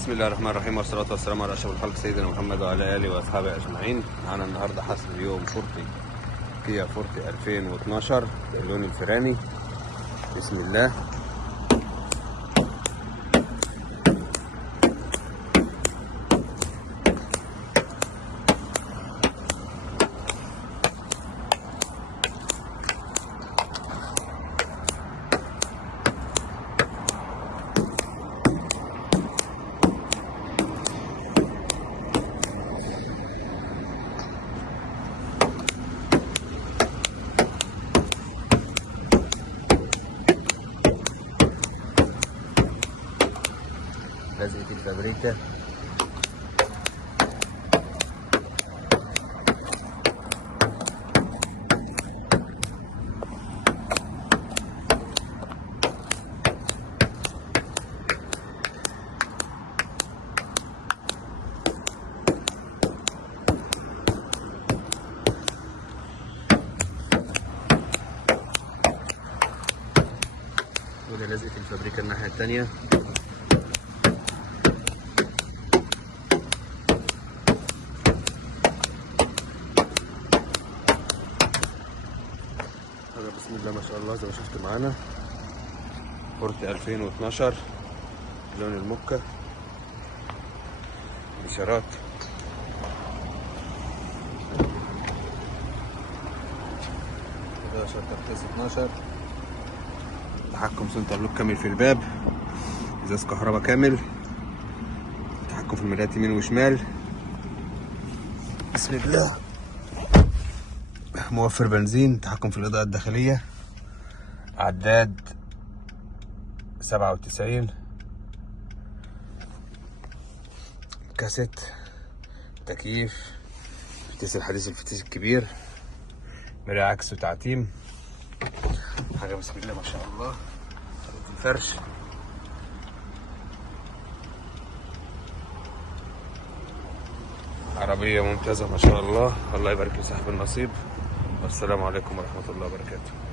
بسم الله الرحمن الرحيم، والصلاة والسلام على أشرف الخلق سيدنا محمد وعلى آله وأصحابه أجمعين. معانا النهاردة حصر يوم فورتي كيا فورتي 2012 اللون الفيراني. بسم الله. لزقة الفابريكا وده لزقة الفابريكا الناحية التانية. بسم الله ما شاء الله زي ما شفت معانا فورتي 2012 لون الموكا بشارات. ده شرطة 12 تحكم سنتر لوك كامل في الباب، ازاز كهرباء كامل، تحكم في المرايات يمين وشمال. بسم الله. موفر بنزين، تحكم في الإضاءة الداخلية، عداد 97، كاسيت، تكييف، فتيس الحديث، الفتيس الكبير، مراية عكس وتعتيم، حاجة بسم الله ما شاء الله. الفرش عربية ممتازة ما شاء الله. الله يبارك في صاحب النصيب، والسلام عليكم ورحمة الله وبركاته.